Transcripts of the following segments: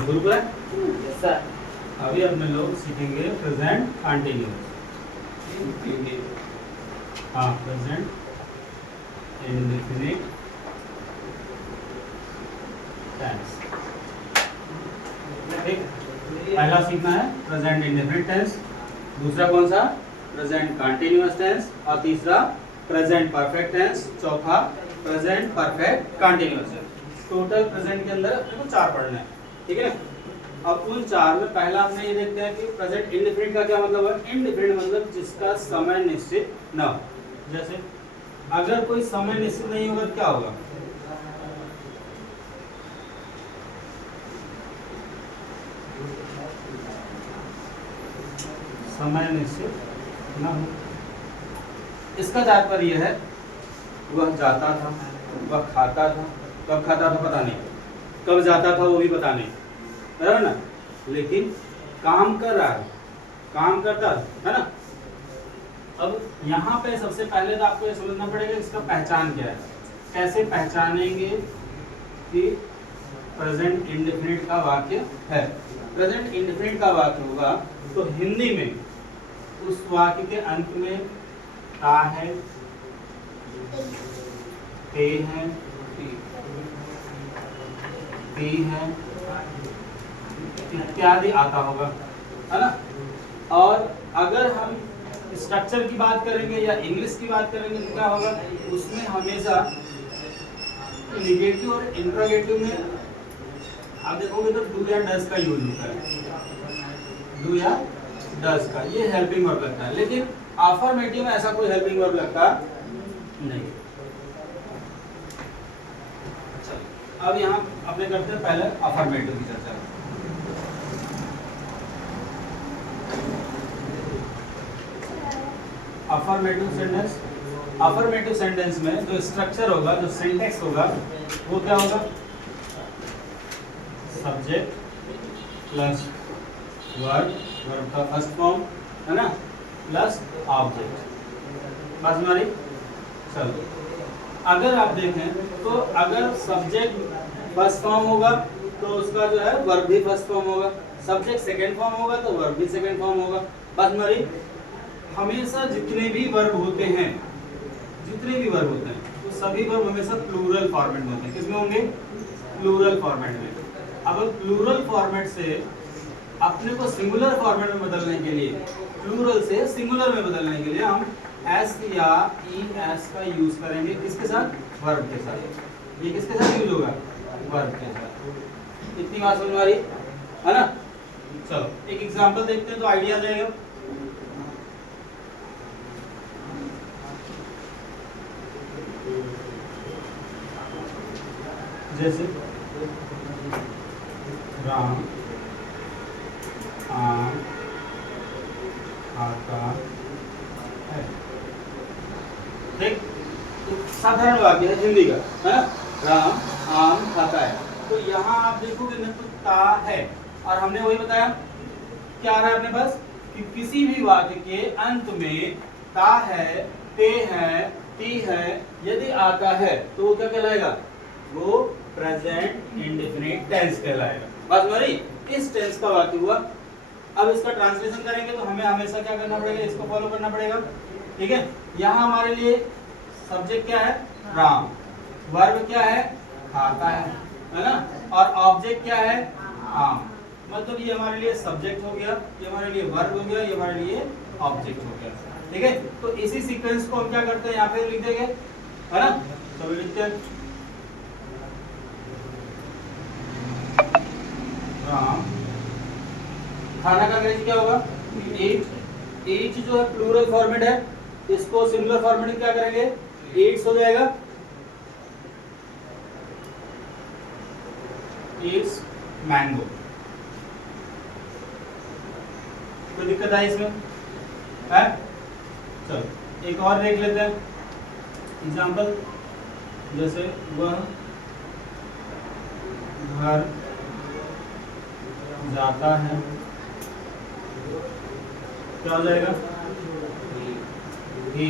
Group है sir. अभी अपने लोग सीखेंगे प्रेजेंट कंटिन्यूअस। हाँ, प्रेजेंट इंडेफिनिट टेंस। ठीक, पहला सीखना है प्रेजेंट इंडेफिनिट टेंस, दूसरा कौन सा प्रेजेंट कंटिन्यूअस टेंस, और तीसरा प्रेजेंट परफेक्ट टेंस, चौथा present perfect continuous tense. Total present के अंदर अपने को 4 पढ़ना है, ठीक है। अब उन 4 में पहला हमने ये देखते हैं कि प्रेजेंट इंडेफिनिट का क्या मतलब है। इंडेफिनिट मतलब जिसका समय निश्चित न हो। जैसे अगर कोई समय निश्चित नहीं होगा तो क्या होगा, समय निश्चित न हो। इसका तात्पर्य है वह जाता था, वह खाता था, कब खाता था पता नहीं, कब जाता था वो भी पता नहीं, बराबर ना, लेकिन काम कर रहा है, काम करता है ना। अब यहाँ पे सबसे पहले तो आपको ये समझना पड़ेगा इसका पहचान क्या है। कैसे पहचानेंगे कि प्रेजेंट इंडेफिनिट का वाक्य है। प्रेजेंट इंडेफिनिट का वाक्य होगा तो हिंदी में उस वाक्य के अंत में ता है, ते है, ती है इत्यादि आता होगा, है ना। और अगर हम स्ट्रक्चर की बात करेंगे या इंग्लिश की बात करेंगे तो क्या होगा, उसमें हमेशा निगेटिव और इंट्रोगेटिव में आप देखोगे तो डू या डज का यूज होता है। डू या डज का ये हेल्पिंग वर्ब लगता है, लेकिन अफर्मेटिव में ऐसा कोई हेल्पिंग वर्ब लगता नहीं। अब यहाँ अपने करते हैं पहले अफर्मेटिव की चर्चा। अफर्मेटिव सेंटेंस में जो स्ट्रक्चर होगा, जो सिंटैक्स होगा, वो क्या होगा, सब्जेक्ट प्लस वर्ब, वर्ब का फर्स्ट फॉर्म है ना, प्लस ऑब्जेक्ट। बस हमारी चलो, अगर आप देखें तो अगर सब्जेक्ट फर्स्ट फॉर्म होगा तो उसका जो है वर्ब भी फर्स्ट फॉर्म होगा, सब्जेक्ट सेकंड फॉर्म होगा तो वर्ब भी सेकंड फॉर्म होगा। बस हमारी हमेशा जितने भी वर्ब होते हैं, तो सभी वर्ब हमेशा प्लूरल फॉर्मेट में होते हैं। किसमें होंगे, प्लूरल फॉर्मेट में। अब प्लूरल फॉर्मेट से अपने को सिंगुलर फॉर्मेट में बदलने के लिए, प्लूरल से सिंगुलर में बदलने के लिए हम एस या ई एस का यूज करेंगे। किसके साथ, वर्ब के साथ। ये किसके साथ यूज होगा, वर्ब के साथ। इतनी बात समझ में आ रही है ना। चलो एक एग्जांपल देखते हैं तो आइडिया आ जाएगा। जैसे राम आम खाता है, ठीक, साधारण वाक्य है हिंदी का, है ना। राम आम खाता है, तो यहाँ आप देखोगे ना तो ता है, और हमने वही बताया क्या आ रहा है अपने पास कि किसी भी वाक्य के अंत में ता है, ते है, ती है यदि आता है तो वो क्या कहलाएगा, वो प्रेजेंट इंडेफिनिट टेंस कहलाएगा। बात हमारी इस टेंस का वाक्य हुआ। अब इसका ट्रांसलेशन करेंगे तो हमें हमेशा क्या करना पड़ेगा, इसको फॉलो करना पड़ेगा, ठीक है। यहाँ हमारे लिए सब्जेक्ट क्या है, राम, वर्ब क्या है, खाता है ना, और ऑब्जेक्ट क्या है, आम। मतलब ये हमारे लिए सब्जेक्ट हो गया, ये हमारे लिए वर्ब हो गया, ये हमारे लिए ऑब्जेक्ट हो गया, ठीक है। तो इसी सीक्वेंस को हम क्या करते हैं, यहाँ पे लिख देंगे, है ना। तो लिखते हैं राम, खाना का अंग्रेजी क्या होगा, ईट। ईट जो है प्लूरल फॉर्मेट है, इसको सिंगुलर फॉर्मेट में क्या करेंगे, ईट्स हो जाएगा, ईट्स मैंगो। कोई दिक्कत है इसमें, है। चलो एक और देख लेते हैं एग्जांपल। जैसे वह घर जाता है, क्या हो जाएगा, ही।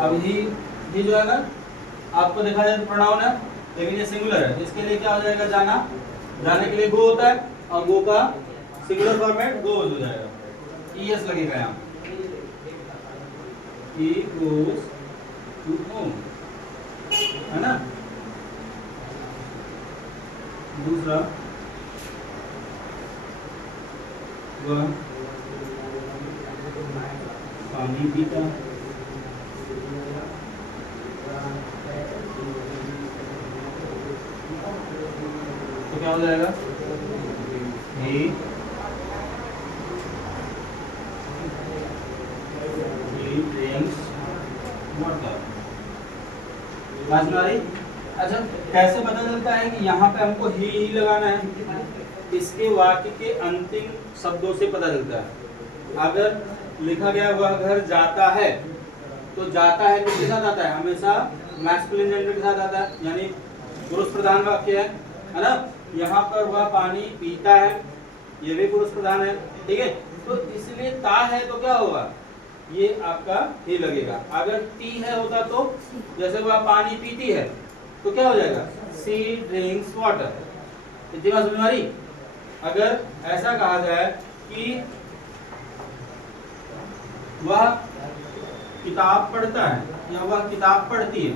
अब ही जो है ना, आपको देखा जाए तो प्रोनाउन है, लेकिन ये सिंगुलर है, इसके लिए क्या हो जाएगा, जाना जाने के लिए गो होता है और गो का सिंगुलर फॉर्मेट गोज हो जाएगा, ईएस लगेगा यहाँ, ही गोज टू होम, है ना। दूसरा वह पानी पीता, तो क्या हो जाएगा, he drinks water। बात सुना रही? अच्छा, कैसे पता चलता है कि यहाँ पे हमको ही लगाना है? इसके वाक्य के अंतिम शब्दों से पता चलता है। अगर लिखा गया वह घर जाता है, तो जाता है किसके साथ आता है? हमेशा मैस्कुलिन जेंडर के साथ आता है, यानी पुरुष प्रधान वाक्य है ना। यहाँ पर वह पानी पीता है, ये भी पुरुष प्रधान है, ठीक है। तो इसलिए ता है तो क्या होगा, ये आपका ही लगेगा। अगर टी है होता तो, जैसे वह पानी पीती है तो क्या हो जाएगा, सी ड्रिंक्स वाटर। इतनी बात समझ में आ रही? अगर ऐसा कहा जाए कि वह किताब पढ़ता है या वह किताब पढ़ती है,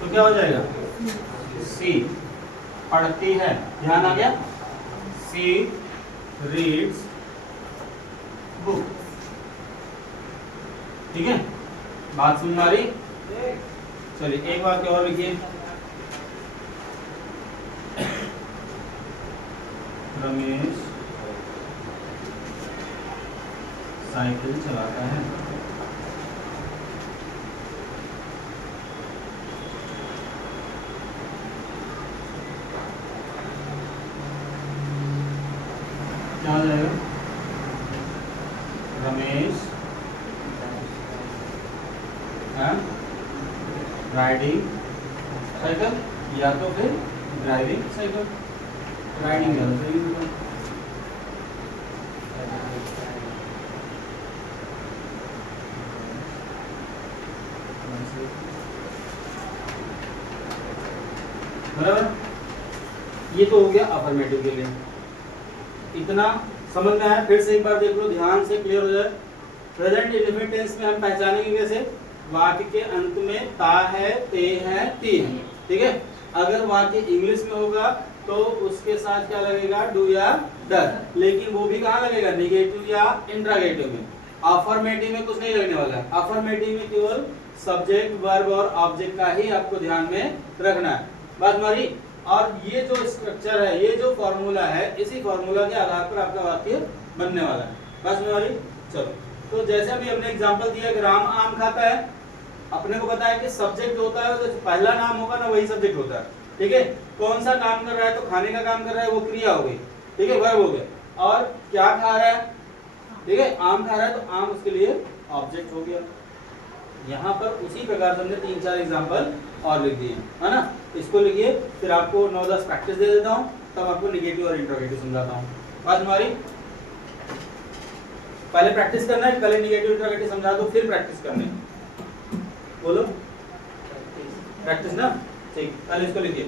तो क्या हो जाएगा, सी पढ़ती है, ध्यान आ गया, सी रीड्स बुक। ठीक है, बात समझ में आ रही? चलिए एक बात और लिखिए, रमेश साइकिल चलाता है। क्या हो जाएगा, रमेश राइडिंग साइकिल, या तो फिर ड्राइविंग साइकिल, राइडिंग बराबर। ये तो हो गया अफर्मेटिव के लिए, इतना समझ में आया? फिर से एक बार देख लो, ध्यान से क्लियर हो जाए। प्रेजेंट इंडेफिनिट टेंस में हम पहचानेंगे कैसे, वाक्य के अंत में ता है, ते है, ती है, ठीक है। अगर वाक्य इंग्लिश में होगा तो उसके साथ क्या लगेगा, डू या डर, लेकिन वो भी कहाँ लगेगा, निगेटिव या इंट्रागेटिव में। अफर्मेटिव में कुछ नहीं लगने वाला है, अफर्मेटिव में केवल सब्जेक्ट, वर्ब और ऑब्जेक्ट का ही आपको ध्यान में रखना है। बात हमारी। और ये जो स्ट्रक्चर है, ये जो फॉर्मूला है, इसी फॉर्मूला के आधार पर आपका वाक्य बनने वाला है। बात समझ वाली? चलो, तो जैसे अभी हमने एग्जांपल दिया कि राम आम खाता है, अपने को पता है कि सब्जेक्ट होता है, तो पहला नाम होगा ना वही सब्जेक्ट होता है, ठीक है। कौन सा काम कर रहा है, तो खाने का काम कर रहा है, वो क्रिया हो गई, ठीक है, वर्ब हो गया। और क्या खा रहा है, ठीक है, आम खा रहा है, तो आम उसके लिए ऑब्जेक्ट हो गया। यहाँ पर उसी प्रकार से हमने 3-4 एग्जाम्पल और लिख दिए, है ना। इसको लिखिए, फिर आपको 9-10 प्रैक्टिस दे देता हूँ, तब आपको निगेटिव और इंट्रोगेटिव समझाता हूँ। बात हमारी, पहले प्रैक्टिस करना है, पहले निगेटिव इंट्रोगेटिव समझा दो, फिर प्रैक्टिस करना है। बोलो प्रैक्टिस ना, ठीक। पहले इसको लिखिए,